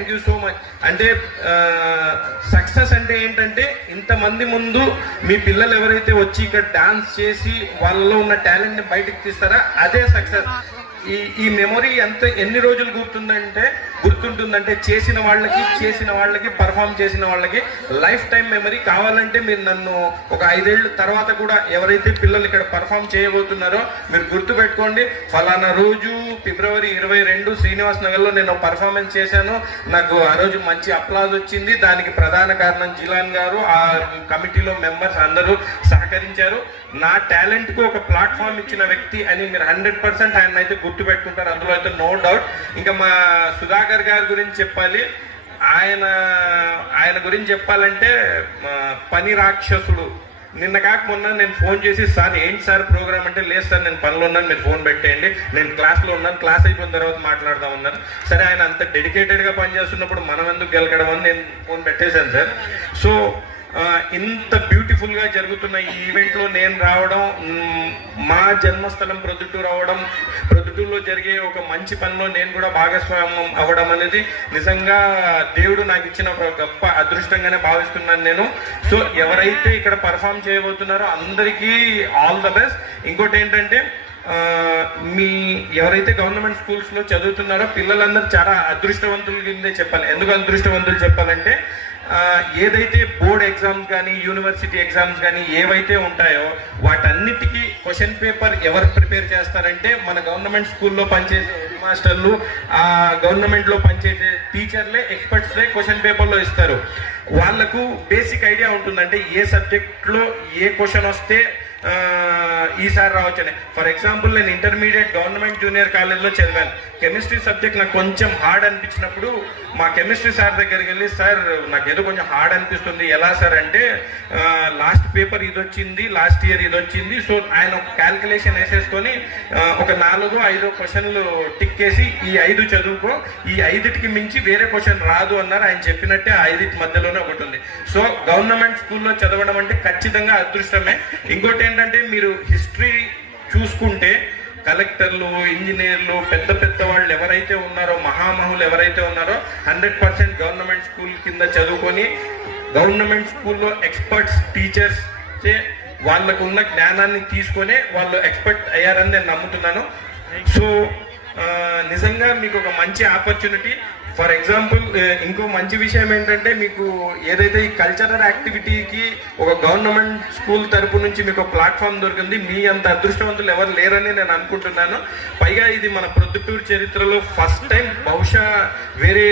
Thank you so much. అంటే success అంటే ఏంటంటే ఇంతమంది ముందు మీ పిల్లలు ఎవరైతే వచ్చి ఇక్కడ డాన్స్ చేసి వాళ్ళలో ఉన్న టాలెంట్ని బయటకు తీస్తారా, అదే సక్సెస్. ఈ మెమొరీ ఎన్ని రోజులు గుర్తుంటుందంటే చేసిన వాళ్ళకి పర్ఫామ్ చేసిన వాళ్ళకి లైఫ్ టైం మెమరీ. కావాలంటే మీరు నన్ను ఒక 5 ఏళ్ళ తర్వాత కూడా ఎవరైతే పిల్లలు ఇక్కడ పర్ఫామ్ చేయబోతున్నారో మీరు గుర్తుపెట్టుకోండి, ఫలానా రోజు ఫిబ్రవరి 22 శ్రీనివాస్ నగర్లో నేను పర్ఫార్మెన్స్ చేశాను, నాకు ఆ రోజు మంచి అప్లాజ్ వచ్చింది, దానికి ప్రధాన కారణం జిలాన్ గారు, ఆ కమిటీలో మెంబర్స్ అందరూ సహకరించారు, నా టాలెంట్కు ఒక ప్లాట్ఫామ్ ఇచ్చిన వ్యక్తి అని మీరు 100% ఆయన అయితే గుర్తుపెట్టుకుంటారు, అందులో అయితే నో డౌట్. ఇంకా మా సుధాకర్ గారి గురించి చెప్పాలి. ఆయన గురించి చెప్పాలంటే పని రాక్షసుడు. నిన్న కాక మొన్న నేను ఫోన్ చేసి, సార్ ఏంటి సార్ ప్రోగ్రామ్ అంటే, లేదు సార్ నేను పనిలో ఉన్నాను, మీరు ఫోన్ పెట్టేయండి, నేను క్లాస్లో ఉన్నాను, క్లాస్ అయిపోయిన తర్వాత మాట్లాడదాం అన్నారు. సరే, ఆయన అంత డెడికేటెడ్గా పనిచేస్తున్నప్పుడు మనం ఎందుకు గెలకడం అని నేను ఫోన్ పెట్టేశాను సార్. సో ఇంత బ్యూటిఫుల్గా జరుగుతున్న ఈ ఈవెంట్లో నేను రావడం, మా జన్మస్థలం ప్రొద్దుటూరు అవడం, ప్రొద్దుటూరులో జరిగే ఒక మంచి పనిలో నేను కూడా భాగస్వామ్యం అవ్వడం అనేది నిజంగా దేవుడు నాకు ఇచ్చిన ఒక గొప్ప అదృష్టంగానే భావిస్తున్నాను నేను. సో ఎవరైతే ఇక్కడ పర్ఫామ్ చేయబోతున్నారో అందరికీ ఆల్ ద బెస్ట్. ఇంకోటి ఏంటంటే, ఎవరైతే గవర్నమెంట్ స్కూల్స్లో చదువుతున్నారో పిల్లలందరూ చాలా అదృష్టవంతుల కిందే చెప్పాలి. ఎందుకు అదృష్టవంతులు చెప్పాలంటే, ఏదైతే బోర్డ్ ఎగ్జామ్స్ కానీ యూనివర్సిటీ ఎగ్జామ్స్ కానీ ఏవైతే ఉంటాయో వాటన్నిటికీ క్వశ్చన్ పేపర్ ఎవరు ప్రిపేర్ చేస్తారంటే మన గవర్నమెంట్ స్కూల్లో పనిచేసే హెడ్ మాస్టర్లు, గవర్నమెంట్లో పనిచేసే టీచర్లే, ఎక్స్పర్ట్స్లే క్వశ్చన్ పేపర్లో ఇస్తారు. వాళ్ళకు బేసిక్ ఐడియా ఉంటుందంటే ఏ సబ్జెక్ట్లో ఏ క్వశ్చన్ వస్తే ఈసారి రావచ్చని. ఫర్ ఎగ్జాంపుల్, నేను ఇంటర్మీడియట్ గవర్నమెంట్ జూనియర్ కాలేజ్లో చదివాను. కెమిస్ట్రీ సబ్జెక్ట్ నాకు కొంచెం హార్డ్ అనిపించినప్పుడు మా కెమిస్ట్రీ సార్ దగ్గరికి వెళ్ళి, సార్ నాకు ఏదో కొంచెం హార్డ్ అనిపిస్తుంది, ఎలా సార్ అంటే, లాస్ట్ పేపర్ ఇది వచ్చింది, లాస్ట్ ఇయర్ ఇది వచ్చింది. సో ఆయన ఒక క్యాల్కులేషన్ వేసేసుకొని ఒక 4-5 క్వశ్చన్లు టిక్ చేసి ఈ 5 చదువుకో, ఈ 5టికి మించి వేరే క్వశ్చన్ రాదు అన్నారు. ఆయన చెప్పినట్టే ఆ 5 మధ్యలోనే ఒకటి ఉంది. సో గవర్నమెంట్ స్కూల్లో చదవడం అంటే ఖచ్చితంగా అదృష్టమే. ఇంకోటి ఏంటంటే, మీరు హిస్టరీ చూసుకుంటే కలెక్టర్లు, ఇంజనీర్లు, పెద్ద వాళ్ళు ఎవరైతే ఉన్నారో, మహామహులు ఎవరైతే ఉన్నారో 100% గవర్నమెంట్ స్కూల్ కింద చదువుకొని గవర్నమెంట్ స్కూల్లో ఎక్స్పర్ట్స్ టీచర్స్ వాళ్ళకు ఉన్న జ్ఞానాన్ని తీసుకొని వాళ్ళు ఎక్స్పర్ట్ అయ్యారని నేను నమ్ముతున్నాను. సో నిజంగా మీకు ఒక మంచి ఆపర్చునిటీ. ఫర్ ఎగ్జాంపుల్, ఇంకో మంచి విషయం ఏంటంటే, మీకు ఏదైతే ఈ కల్చరల్ యాక్టివిటీకి ఒక గవర్నమెంట్ స్కూల్ తరపు నుంచి మీకు ప్లాట్ఫామ్ దొరికింది. మీ అంత అదృష్టవంతులు ఎవరు లేరని నేను అనుకుంటున్నాను. పైగా ఇది మన ప్రొద్దుటూరు చరిత్రలో ఫస్ట్ టైం, బహుశా వేరే